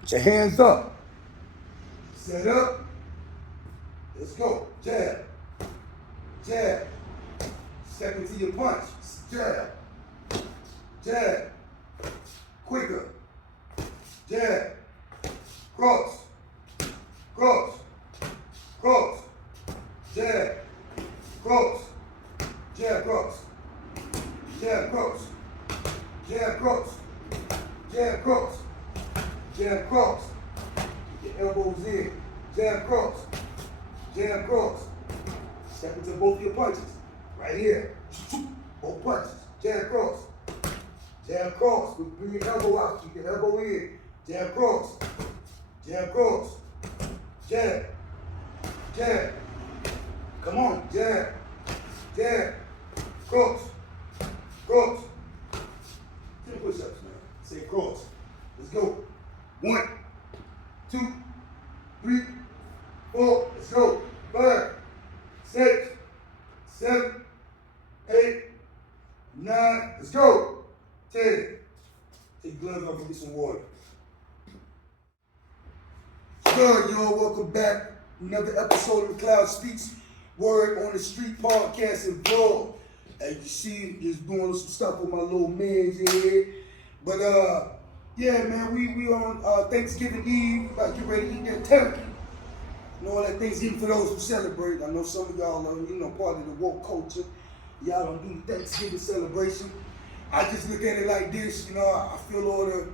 Put your hands up. Set up. Let's go. Jab. Jab. Step into your punch. Jab. Jab. Quicker. Jab. Cross. Cross. Cross. Jab. Cross. Jab, cross. Jab, cross. Jab, cross. Jab, cross. Jab, cross. Get your elbows in. Jab, cross. Jab, cross. Step into both your punches. Right here. Both punches. Jab, cross. Jab, cross. Bring your elbow out. Keep your elbow in. Jab, cross. Jab, cross. Jab. Jab. Come on. Jab. Jab. Cross. Cross. 10 push-ups, man. Say cross. Let's go. 1, 2, 3, 4. Let's go. 5, 6, 7, 8, 9. Let's go. 10. Take gloves off and get some water. Good, y'all. Welcome back. Another episode of the Cloud Speaks Word on the Street podcast and vlog. As you see, just doing some stuff with my little mans here. But yeah, man, we on Thanksgiving Eve. About to get ready to eat that turkey. You know, all that Thanksgiving for those who celebrate. I know some of y'all are, part of the woke culture. Y'all don't do the Thanksgiving celebration. I just look at it like this, I feel all the,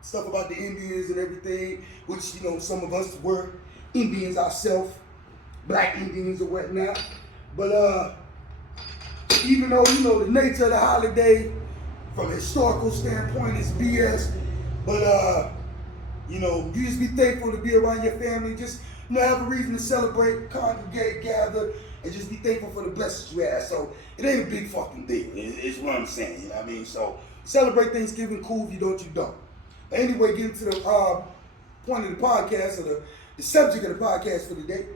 stuff about the Indians and everything, which, some of us were Indians ourselves, black Indians or whatnot. But even though, the nature of the holiday, from a historical standpoint, is BS, but, you just be thankful to be around your family, just, have a reason to celebrate, congregate, gather, and just be thankful for the blessings you have. So it ain't a big fucking deal. It's what I'm saying, you know what I mean? So celebrate Thanksgiving, cool. If you don't, you don't. But anyway, getting to the point of the podcast, or the subject of the podcast for the day.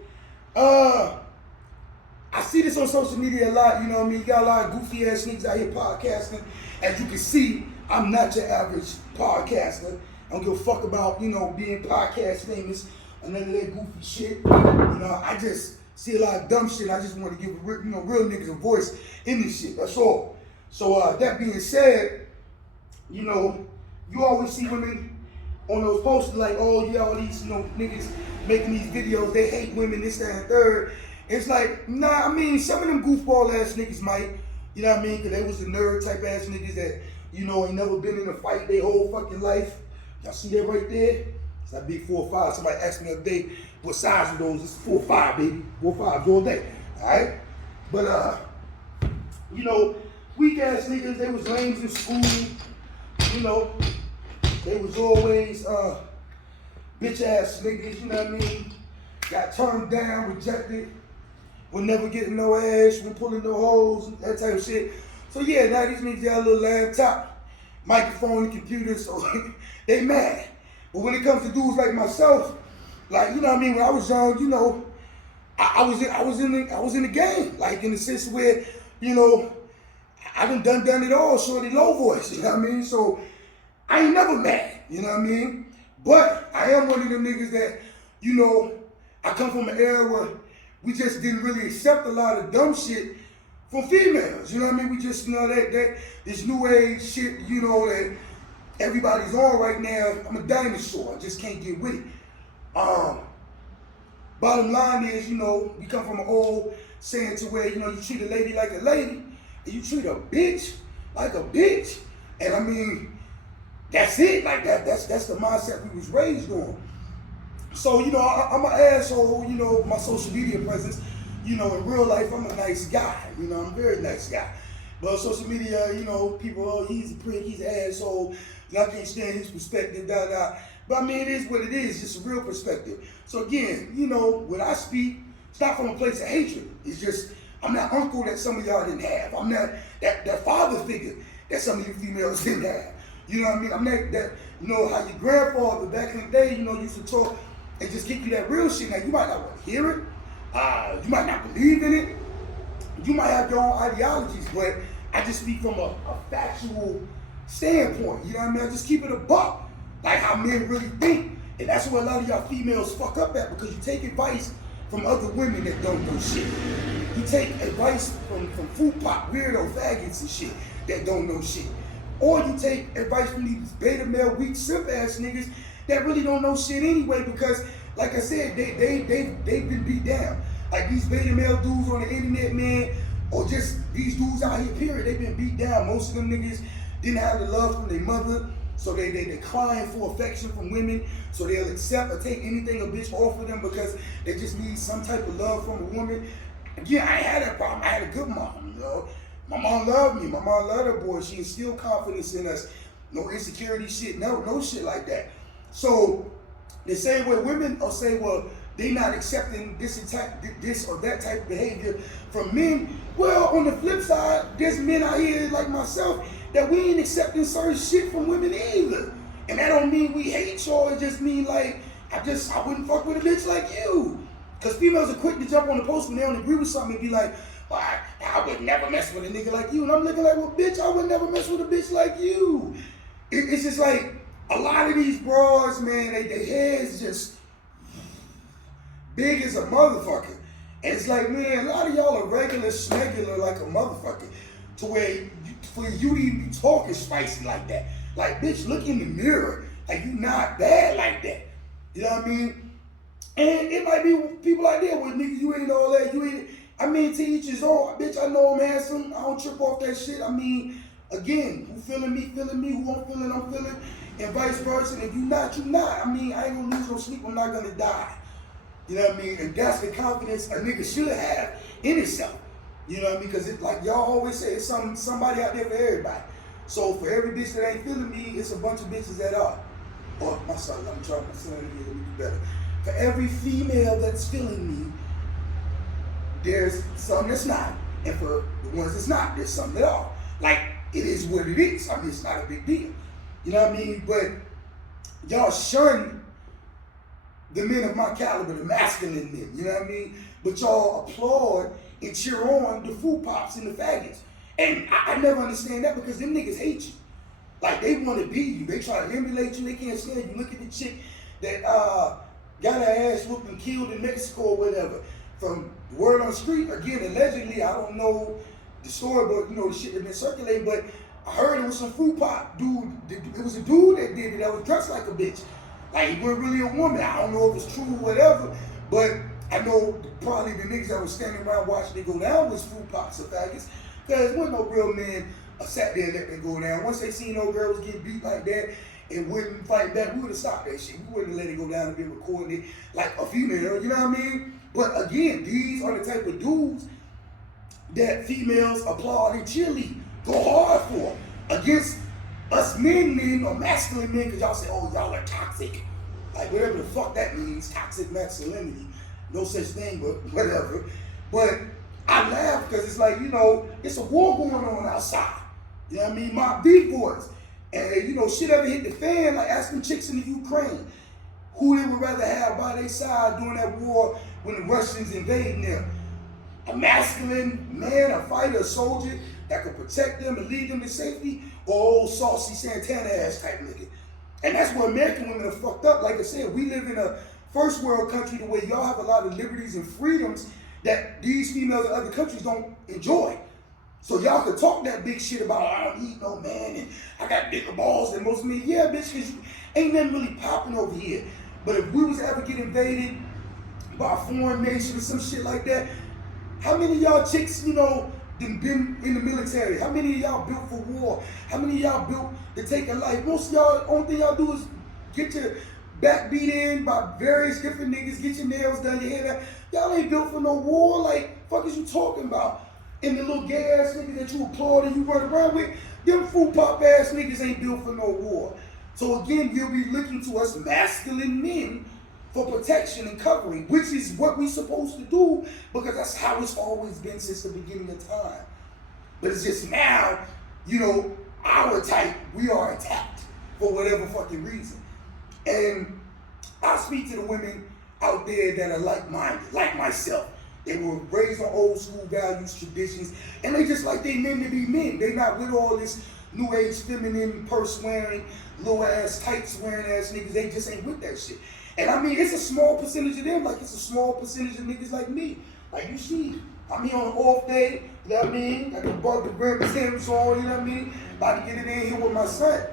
I see this on social media a lot, You got a lot of goofy ass niggas out here podcasting. As you can see, I'm not your average podcaster. I don't give a fuck about, being podcast famous or none of that goofy shit. I just see a lot of dumb shit. I just want to give real niggas a voice in this shit. That's all. So that being said, you always see women on those posters like, oh yeah, all these niggas making these videos, they hate women, this, that, and third. It's like, nah, some of them goofball ass niggas might, because they was the nerd type ass niggas that, ain't never been in a fight their whole fucking life. Y'all see that right there? It's that big 4'5". Somebody asked me the other day, what size are those? It's 4'5", baby. 4'5" all day. Alright? But weak ass niggas, they was lames in school, they was always bitch ass niggas, you know what I mean? Got turned down, rejected, would never get no ass, would pulling no holes, that type of shit. So yeah, now these niggas got a little laptop, microphone, and computer, so they mad. But when it comes to dudes like myself, like, when I was young, I was in the game, like in the sense where, I done it all, shorty low voice, you know what I mean? So I ain't never mad, you know what I mean? But I am one of them niggas that, I come from an era where we just didn't really accept a lot of dumb shit from females, you know what I mean? We just, that this new age shit, that everybody's on right now. I'm a dinosaur, I just can't get with it. Bottom line is, we come from an old saying to where, you treat a lady like a lady, and you treat a bitch like a bitch. And that's it, like that's the mindset we was raised on. So, I'm an asshole, my social media presence, in real life, I'm a nice guy, I'm a very nice guy. But on social media, people, oh, he's a prick, he's an asshole, I can't stand his perspective, But it is what it is, just a real perspective. So again, when I speak, it's not from a place of hatred. It's just, I'm that uncle that some of y'all didn't have. I'm not that father figure that some of you females didn't have. You know what I mean? I'm that how your grandfather back in the day, used to talk and just give you that real shit. Now, you might not want to hear it. You might not believe in it. You might have your own ideologies, but I just speak from a factual standpoint. You know what I mean? I just keep it a buck. like how men really think. And that's where a lot of y'all females fuck up at, because you take advice from other women that don't know shit. You take advice from fruit pop, weirdo faggots and shit that don't know shit. Or you take advice from these beta male, weak, simp ass niggas that really don't know shit anyway, because like I said, they've been beat down. Like these beta male dudes on the internet, man, or just these dudes out here, period, they've been beat down. Most of them niggas didn't have the love from their mother, so they crying for affection from women, so they'll accept or take anything a bitch offer them because they just need some type of love from a woman. Again, I ain't had that problem. I had a good mom, you know. My mom loved me. My mom loved her boy. She instilled confidence in us. No insecurity shit, no shit like that. So the same way women will say, well, they not accepting this or that type of behavior from men. Well, on the flip side, there's men out here like myself that we ain't accepting certain shit from women either. And that don't mean we hate y'all. It just mean like, I wouldn't fuck with a bitch like you. Because females are quick to jump on the post when they don't agree with something and be like, well, I would never mess with a nigga like you. And I'm looking like, well, bitch, I would never mess with a bitch like you. It's just like, a lot of these bras, man, their heads just big as a motherfucker. And it's like, man, a lot of y'all are regular, smegular like a motherfucker. To where, for you to even be talking spicy like that. Like, bitch, look in the mirror. Like, you not bad like that. You know what I mean? And it might be people like that, well, nigga, you ain't all that, you ain't, I mean, to each his own. Bitch, I know I'm handsome. I don't trip off that shit. I mean, again, who feeling me, who I'm feeling, and vice versa. And if you not, you not. I mean, I ain't gonna lose no sleep, I'm not gonna die. You know what I mean? And that's the confidence a nigga should have in himself. You know what I mean? Because it's like y'all always say, it's somebody out there for everybody. So for every bitch that ain't feeling me, it's a bunch of bitches that are. Or my son, I'm trying my son here, let me do better. For every female that's feeling me, there's some that's not. And for the ones that's not, there's some that are. Like, it is what it is. I mean, it's not a big deal. You know what I mean? But y'all shun the men of my caliber, the masculine men, you know what I mean? But y'all applaud and cheer on the food pops and the faggots. And I never understand that, because them niggas hate you. Like, they want to be you. They try to emulate you. They can't stand you. Look at the chick that got her ass whooped and killed in Mexico or whatever. From the word on the street, again, allegedly, I don't know the story, but you know, the shit that been circulating, but I heard it was some fruit pop dude. It was a dude that did it that was dressed like a bitch. Like, he wasn't really a woman. I don't know if it's true or whatever, but I know probably the niggas that was standing around watching it go down was fruit pops or faggots, because there wasn't no real men sat there and let it go down. Once they seen no girl was getting beat like that and wouldn't fight back, we would have stopped that shit. We wouldn't let it go down and be recording it like a female, you know what I mean? But again, these are the type of dudes that females applaud and cheerlead, go hard for, against us men or masculine men, because y'all say, oh, y'all are toxic. Like, whatever the fuck that means, toxic masculinity. No such thing, but whatever. But I laugh because it's like, you know, it's a war going on outside. You know what I mean? My big boys. And, you know, shit ever hit the fan, like ask them chicks in the Ukraine who they would rather have by their side during that war when the Russians invading them. A masculine man, a fighter, a soldier that could protect them and lead them to safety, or old saucy Santana ass type nigga. And that's where American women are fucked up. Like I said, we live in a first world country the way y'all have a lot of liberties and freedoms that these females in other countries don't enjoy. So y'all could talk that big shit about, I don't need no man, and I got bigger balls than most men. Yeah, bitch, because ain't nothing really popping over here. But if we was to ever get invaded by a foreign nation or some shit like that, how many of y'all chicks, you know, been in the military? How many of y'all built for war? How many of y'all built to take a life? Most of y'all, only thing y'all do is get your back beat in by various different niggas, get your nails done, your hair done. Y'all ain't built for no war. Like, fuck is you talking about? And the little gay ass niggas that you applaud and you run around with, them fruit pop ass niggas ain't built for no war. So again, you'll be looking to us masculine men for protection and covering, which is what we're supposed to do, because that's how it's always been since the beginning of time. But it's just now, you know, our type, we are attacked for whatever fucking reason. And I speak to the women out there that are like-minded, like myself. They were raised on old school values, traditions, and they just like they men to be men. They not with all this new age feminine purse wearing, little ass tights wearing ass niggas, they just ain't with that shit. And I mean, it's a small percentage of them, like it's a small percentage of niggas like me. Like you see, I'm here on an off day, you know what I mean? Got the Bug the Grim Tim's on, you know what I mean? About to get it in here with my son.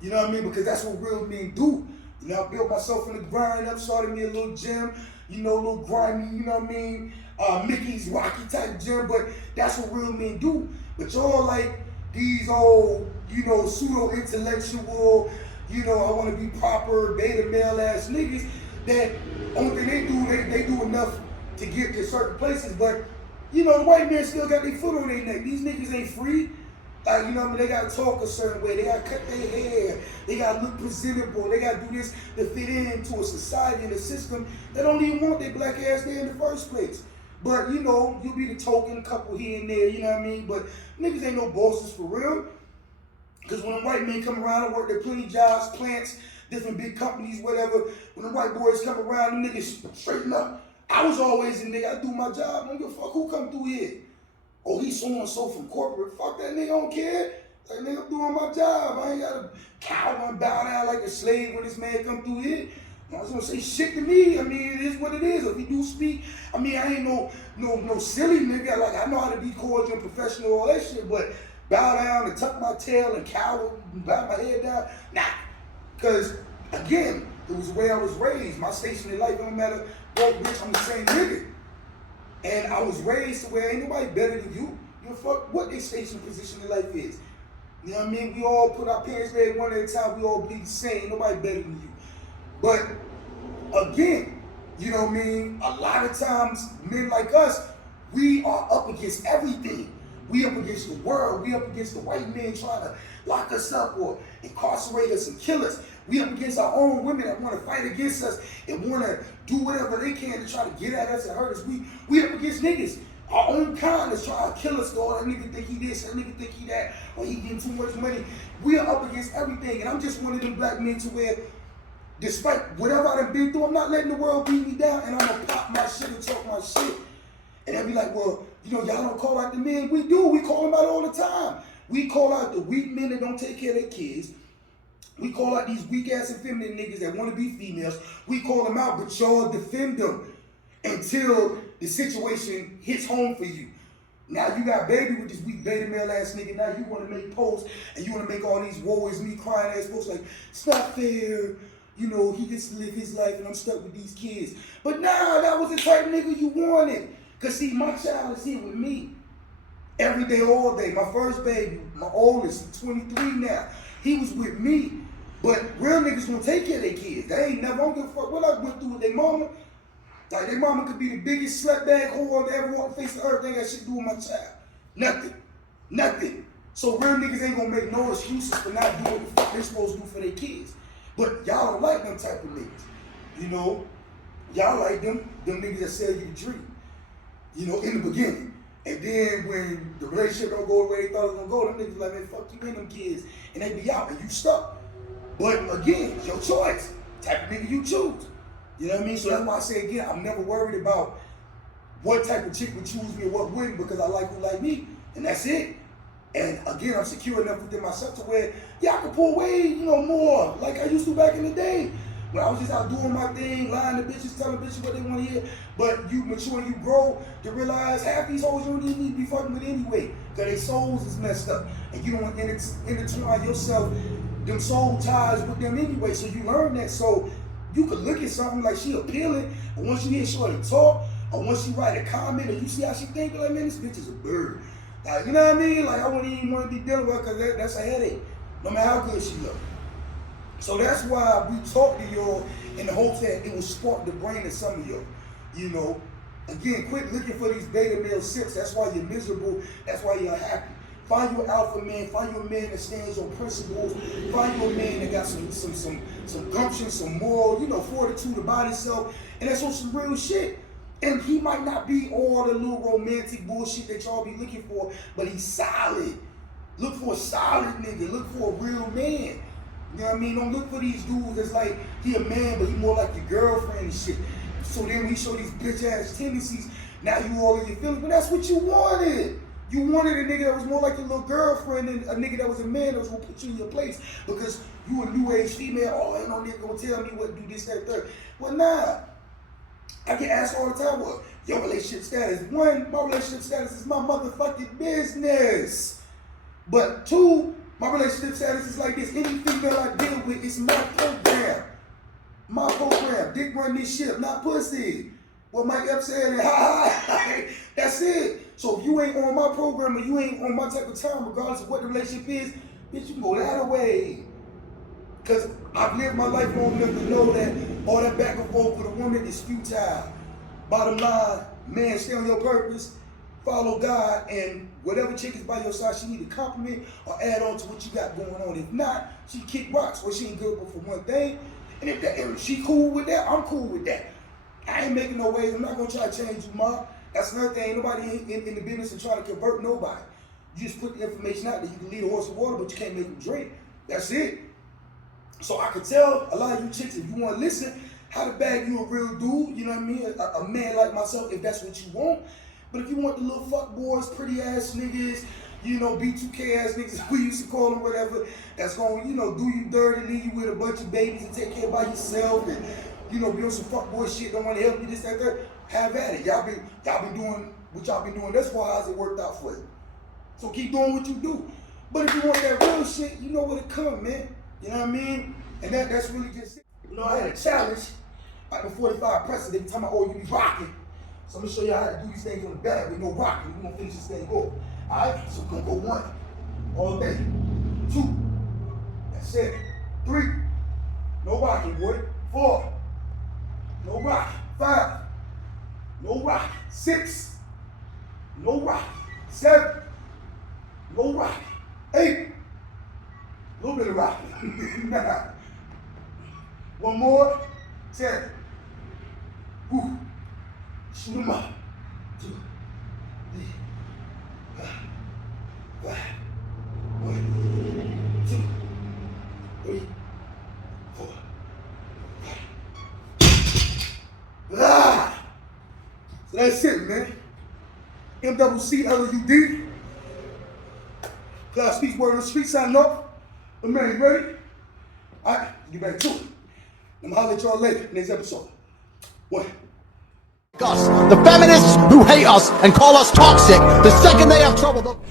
You know what I mean? Because that's what real men do. You know, I built myself in the grind up, started me a little gym, you know, a little grimy, you know what I mean? Mickey's Rocky type gym, but that's what real men do. But y'all like these old, you know, pseudo-intellectual, you know, I want to be proper, beta male ass niggas that only thing they do enough to get to certain places, but you know, the white men still got their foot on their neck. These niggas ain't free. Like, you know what I mean? They gotta talk a certain way. They gotta cut their hair. They gotta look presentable. They gotta do this to fit into a society and a system that don't even want their black ass there in the first place. But, you know, you'll be the token couple here and there, you know what I mean? But niggas ain't no bosses for real. Because when the white men come around, I work at plenty jobs, plants, different big companies, whatever. When the white boys come around, the niggas straighten up. I was always a nigga, I do my job, I don't give a fuck who come through here. Oh, he's so-and-so from corporate. Fuck that nigga, I don't care. Like, nigga, I'm doing my job. I ain't gotta cower and bow down like a slave when this man come through here. I was gonna say shit to me. I mean, it is what it is. If he do speak, I mean, I ain't no silly nigga. Like, I know how to be cordial and professional, all that shit, but bow down and tuck my tail and cower and bow my head down, nah. Because, again, it was the way I was raised. My station in life don't matter what, bitch, I'm the same nigga. And I was raised to where ain't nobody better than you. You know, fuck what their station position in life is. You know what I mean? We all put our pants leg one at a time. We all bleed the same. Ain't nobody better than you. But again, you know what I mean? A lot of times, men like us, we are up against everything. We up against the world. We up against the white men trying to lock us up or incarcerate us and kill us. We up against our own women that want to fight against us and want to do whatever they can to try to get at us and hurt us. We up against niggas. Our own kind is trying to kill us. Oh, that nigga think he this, that nigga think he that, or he getting too much money. We are up against everything. And I'm just one of them black men to where, despite whatever I've been through, I'm not letting the world beat me down, and I'm going to pop my shit and talk my shit. And they'll be like, well, you know, y'all don't call out the men. We do. We call them out all the time. We call out the weak men that don't take care of their kids. We call out these weak-ass and feminine niggas that want to be females. We call them out, but y'all defend them until the situation hits home for you. Now you got baby with this weak beta male ass nigga. Now you want to make posts and you want to make all these woe is me crying ass posts like, it's not fair. You know, he gets to live his life and I'm stuck with these kids. But nah, that was the type of nigga you wanted. Because see, my child is here with me. Every day, all day. My first baby, my oldest, 23 now, he was with me. But real niggas gonna take care of their kids. They ain't never, I don't give a fuck what I went through with their mama. Like, their mama could be the biggest slutbag whore that ever walked the face of the earth. They ain't got shit to do with my child. Nothing. Nothing. So real niggas ain't gonna make no excuses for not doing what the fuck they supposed to do for their kids. But y'all don't like them type of niggas. You know, y'all like them niggas that sell you the dream. You know, in the beginning. And then when the relationship don't go the way they thought it was gonna go, them niggas like, man, fuck you and them kids. And they be out and you stuck. But again, it's your choice. Type of nigga you choose. You know what I mean? So that's why I say again, I'm never worried about what type of chick would choose me or what wouldn't, because I like who like me. And that's it. And again, I'm secure enough within myself to where, yeah, I can pull away, you know, more like I used to back in the day. When I was just out doing my thing, lying to bitches, telling bitches what they want to hear. But you mature and you grow to realize half these hoes you don't even need to be fucking with anyway. Because their souls is messed up. And you don't want to intertwine yourself, them soul ties with them anyway. So you learn that. So you could look at something like she appealing, but once you hear shorty talk, or once she write a comment, or you see how she think, like, man, this bitch is a bird. Like, you know what I mean? Like, I wouldn't even want to be dealing with her because that's a headache, no matter how good she looks. So that's why we talk to y'all in the hopes that it will spark the brain of some of y'all. You know, again, quit looking for these beta male sips. That's why you're miserable. That's why you're happy. Find your alpha man. Find your man that stands on principles. Find your man that got some gumption, some moral, you know, fortitude about himself. And that's on some real shit. And he might not be all the little romantic bullshit that y'all be looking for, but he's solid. Look for a solid nigga. Look for a real man. You know what I mean? Don't look for these dudes that's like, he a man, but he more like your girlfriend and shit. So then we show these bitch ass tendencies, now you all in your feelings, but that's what you wanted. You wanted a nigga that was more like your little girlfriend than a nigga that was a man that was gonna put you in your place because you a new age female. Oh, ain't no nigga gonna tell me what to do, this, that, third. Well, nah. I get asked all the time, what your relationship status? One, my relationship status is my motherfucking business. But two, my relationship status is like this. Any female I deal with, it's my program. My program. Dick run this ship, not pussy. What Mike Epps said, that's it. So if you ain't on my program or you ain't on my type of time, regardless of what the relationship is, bitch, you can go that away. Because I've lived my life long enough to know that all that back and forth with a woman is futile. Bottom line, man, stay on your purpose, follow God, and whatever chick is by your side, she need to compliment or add on to what you got going on. If not, she kick rocks or she ain't good for one thing. And if she cool with that, I'm cool with that. I ain't making no waves. I'm not gonna try to change you, Ma. That's another thing. Ain't nobody in the business of trying to convert nobody. You just put the information out there. You can lead a horse to water, but you can't make him drink. That's it. So I could tell a lot of you chicks, if you want to listen, how to bag you a real dude, you know what I mean? A man like myself, if that's what you want. But if you want the little fuck boys, pretty ass niggas, you know, B2K ass niggas, we used to call them whatever, that's gonna, you know, do you dirty, leave you with a bunch of babies and take care by yourself and, you know, be on some fuck boy shit, don't want to help you, this, that, that, have at it. Y'all been doing what y'all been doing. That's why how's it worked out for you. So keep doing what you do. But if you want that real shit, you know where to come, man. You know what I mean? And that's really just it. You know, I had a challenge like the 45 press. They be talking about, oh, you be rocking. So I'm gonna show you how to do these things on the bag with no rocking. We're gonna finish this thing off. Alright? So we're gonna go 1 all day. 2. That's it. 3. No rocking, boy. 4. No rocking. 5. No rocking. 6. No rocking. 7. No rocking. 8. A little bit of rocking. 9. 1 more. 10. Woo. Shoot 'em up. 2, 3, 4, 5. 1, 2, 3, 4, 5. Ah! So that's it, man. MWCLUD. Cloud Speaks Word on the Street, signing off. But man, you ready? All right, get back to it. I'm gonna holler at y'all later, next episode. 1. Us, the feminists who hate us and call us toxic, the second they have trouble.